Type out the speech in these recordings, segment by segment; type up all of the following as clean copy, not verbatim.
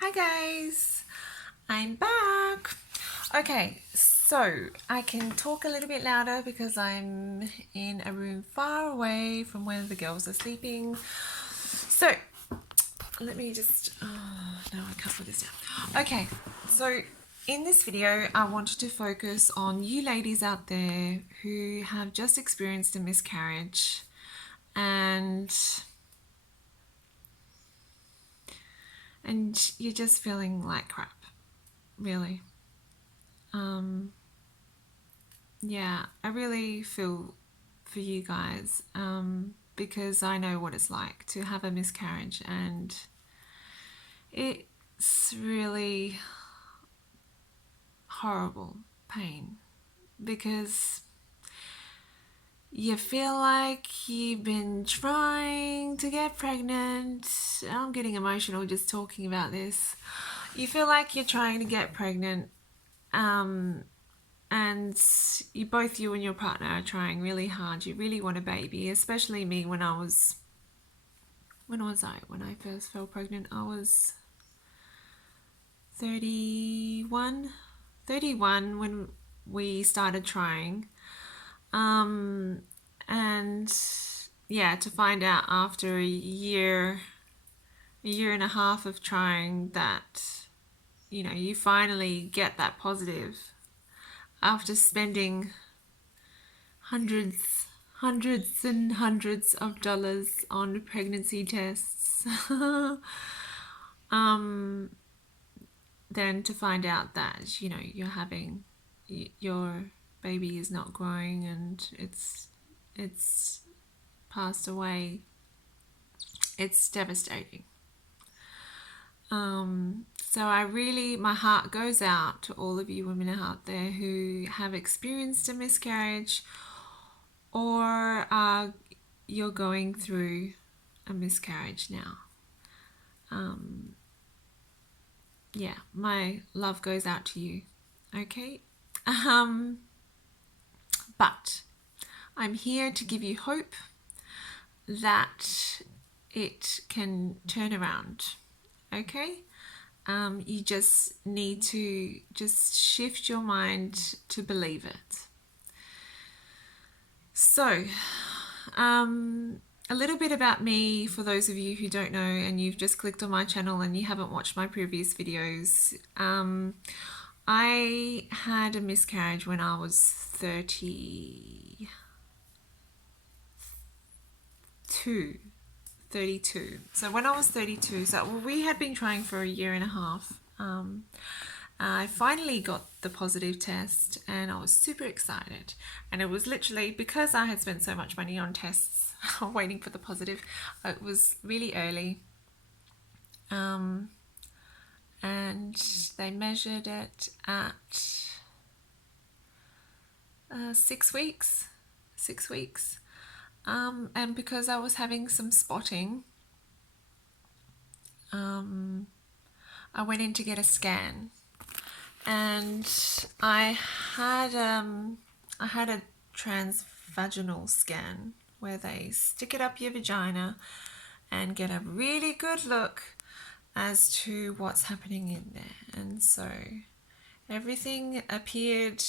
Hi guys, I'm back. Okay, so I can talk a little bit louder because I'm in a room far away from where the girls are sleeping. So let me just, no, I can't put this down. Okay, so in this video, I wanted to focus on you ladies out there who have just experienced a miscarriage and you're just feeling like crap, really. Yeah, I really feel for you guys because I know what it's like to have a miscarriage, and it's really horrible pain because you feel like you've been trying to get pregnant. I'm getting emotional just talking about this. You feel like you're trying to get pregnant, um, and you and your partner are trying really hard. You really want a baby, especially me. When I first fell pregnant, I was 31 31 when we started trying. And yeah, to find out after a year and a half of trying that, you finally get that positive after spending hundreds, and hundreds of dollars on pregnancy tests. um, then to find out that, your baby is not growing and it's passed away, it's devastating. So my heart goes out to all of you women out there who have experienced a miscarriage, or you're going through a miscarriage now. Yeah, my love goes out to you. Okay. But I'm here to give you hope that it can turn around. Okay. You just need to just shift your mind to believe it. So, a little bit about me for those of you who don't know and you've just clicked on my channel and you haven't watched my previous videos. I had a miscarriage when I was 32. So when I was 32, we had been trying for a year and a half. I finally got the positive test and I was super excited. And it was literally because I had spent so much money on tests waiting for the positive. It was really early. And they measured it at 6 weeks. 6 weeks. And because I was having some spotting, I went in to get a scan, and I had a transvaginal scan where they stick it up your vagina and get a really good look as to what's happening in there. And so everything appeared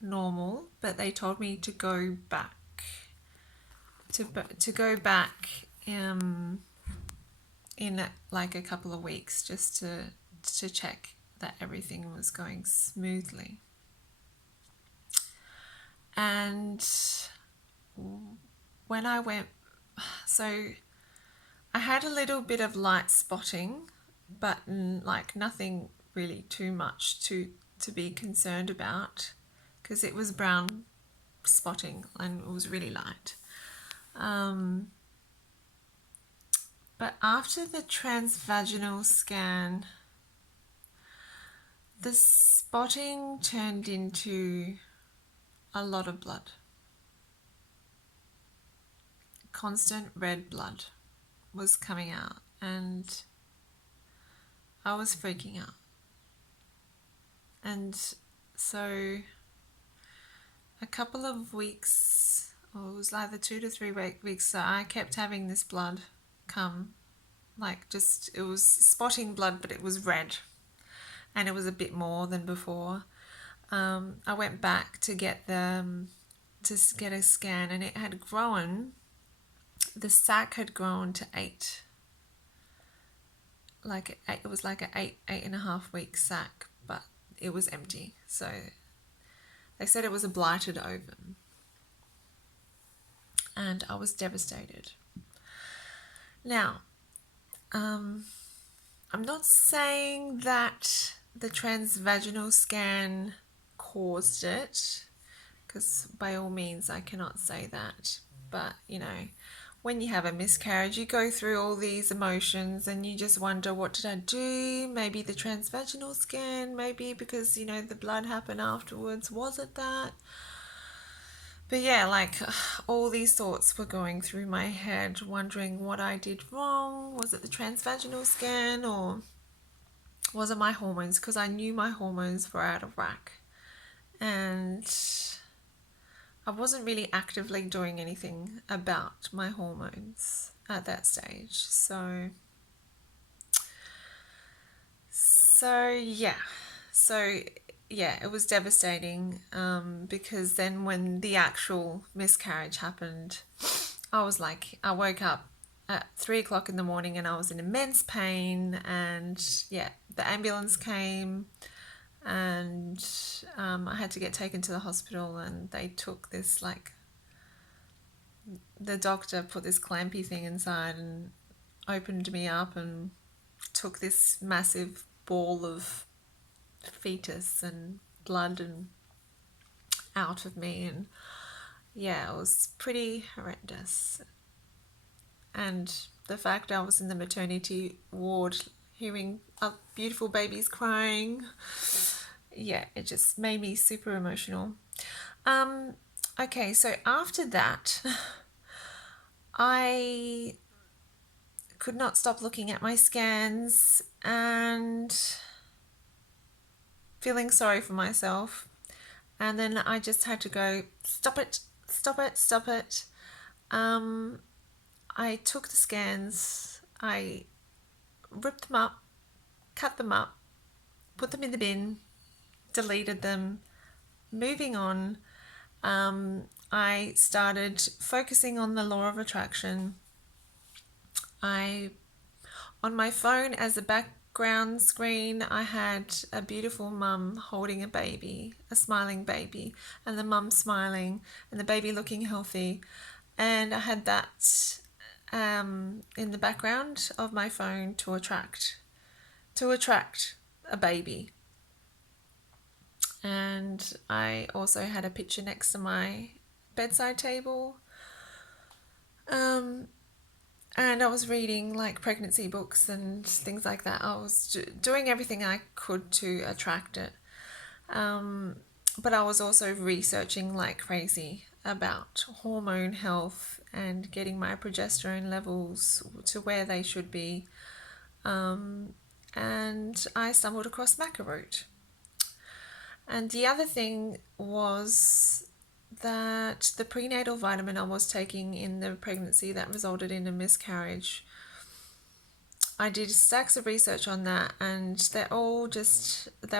normal, but they told me to go back in like a couple of weeks just to check that everything was going smoothly. And when I went, so I had a little bit of light spotting, but like nothing really too much to be concerned about, because it was brown spotting and it was really light. But after the transvaginal scan, the spotting turned into a lot of blood. Constant red blood was coming out, and I was freaking out. And so a couple of weeks, or it was either 2 to 3 weeks, so I kept having this blood come like just, it was spotting blood, but it was red, and it was a bit more than before. I went back to get a scan, and it had grown. The sac had grown to 8. It was like an 8.5 week sac, but it was empty. So they said it was a blighted ovum, and I was devastated. Now, I'm not saying that the transvaginal scan caused it, because by all means I cannot say that. But, when you have a miscarriage, you go through all these emotions and you just wonder, what did I do? Maybe the transvaginal scan, maybe because, the blood happened afterwards. Was it that? But yeah, all these thoughts were going through my head, wondering what I did wrong. Was it the transvaginal scan, or was it my hormones? Because I knew my hormones were out of whack. And I wasn't really actively doing anything about my hormones at that stage. So yeah, it was devastating, because then when the actual miscarriage happened, I woke up at 3 o'clock in the morning and I was in immense pain, and yeah, the ambulance came, and I had to get taken to the hospital, and they took this, the doctor put this clampy thing inside and opened me up and took this massive ball of fetus and blood and out of me, and yeah, it was pretty horrendous. And the fact I was in the maternity ward hearing beautiful babies crying, yeah, it just made me super emotional. Okay, so after that, I could not stop looking at my scans and feeling sorry for myself. And then I just had to go, stop it, stop it, stop it. I took the scans, I ripped them up, cut them up, put them in the bin, deleted them, moving on. I started focusing on the law of attraction. On my phone as a background screen, I had a beautiful mum holding a baby, a smiling baby, and the mum smiling and the baby looking healthy. And I had that in the background of my phone to attract a baby. And I also had a picture next to my bedside table. And I was reading pregnancy books and things like that. I was doing everything I could to attract it. But I was also researching like crazy about hormone health and getting my progesterone levels to where they should be. And I stumbled across maca root. And the other thing was that the prenatal vitamin I was taking in the pregnancy that resulted in a miscarriage, I did stacks of research on that, and they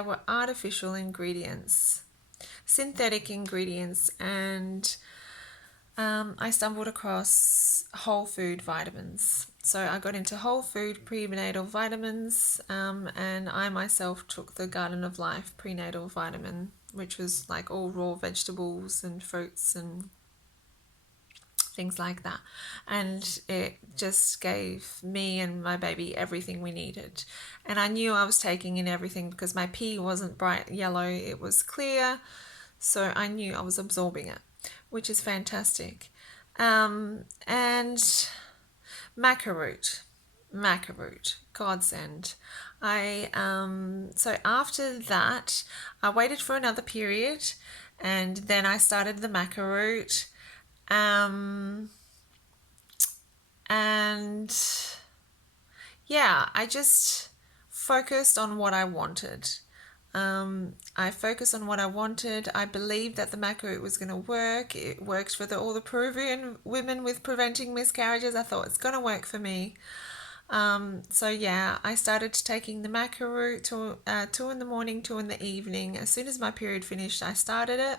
were artificial ingredients, synthetic ingredients, and I stumbled across whole food vitamins. So I got into whole food prenatal vitamins, and I myself took the Garden of Life prenatal vitamin, which was like all raw vegetables and fruits and things like that. And it just gave me and my baby everything we needed. And I knew I was taking in everything because my pee wasn't bright yellow, it was clear. So I knew I was absorbing it, which is fantastic. And maca root, godsend. So after that, I waited for another period, and then I started the maca root. And yeah, I just focused on what I wanted. I focused on what I wanted. I believed that the maca root was going to work. It worked for all the Peruvian women with preventing miscarriages. I thought it's going to work for me. So yeah, I started taking the maca to 2 in the morning, 2 in the evening. As soon as my period finished, I started it.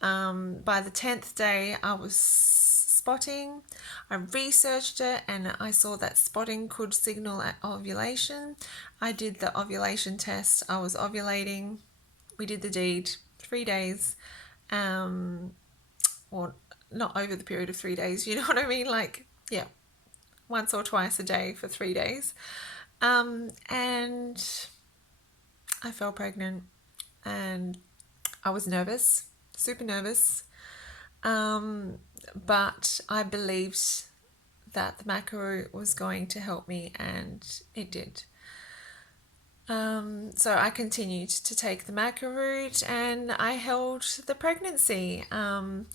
By the 10th day, I was spotting. I researched it and I saw that spotting could signal at ovulation. I did the ovulation test. I was ovulating. We did the deed, 3 days, or not over the period of 3 days, you know what I mean? Like, yeah, once or twice a day for 3 days. And I fell pregnant and I was nervous, super nervous. But I believed that the macaroon was going to help me, and it did. So I continued to take the macaroon and I held the pregnancy. And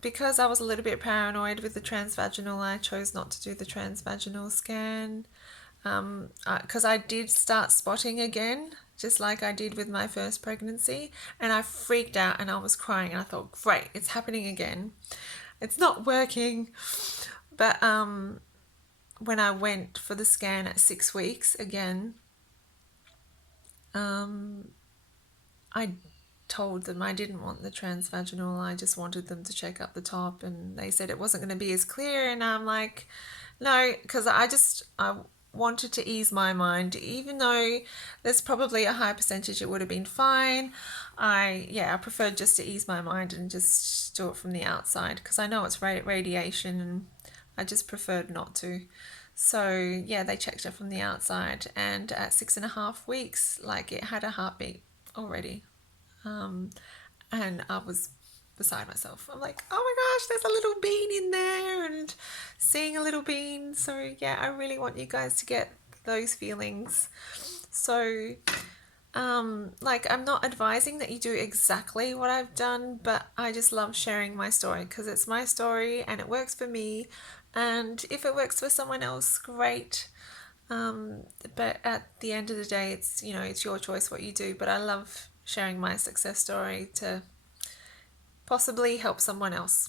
because I was a little bit paranoid with the transvaginal, I chose not to do the transvaginal scan. Because I did start spotting again, just like I did with my first pregnancy, and I freaked out and I was crying and I thought, great, it's happening again. It's not working. But when I went for the scan at 6 weeks again, I told them I didn't want the transvaginal. I just wanted them to check up the top, and they said it wasn't going to be as clear. And I'm like, no, because I wanted to ease my mind, even though there's probably a high percentage it would have been fine. I preferred just to ease my mind and just do it from the outside because I know it's radiation, and I just preferred not to. So yeah, they checked it from the outside, and at 6.5 weeks, like, it had a heartbeat already. And I was beside myself. I'm like, oh my gosh, there's a little bean in there, and seeing a little bean. So yeah, I really want you guys to get those feelings. So like, I'm not advising that you do exactly what I've done, but I just love sharing my story because it's my story and it works for me. And if it works for someone else, great. But at the end of the day, it's, it's your choice what you do. But I love sharing my success story to possibly help someone else.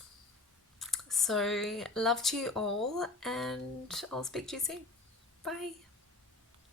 So love to you all, and I'll speak to you soon. Bye.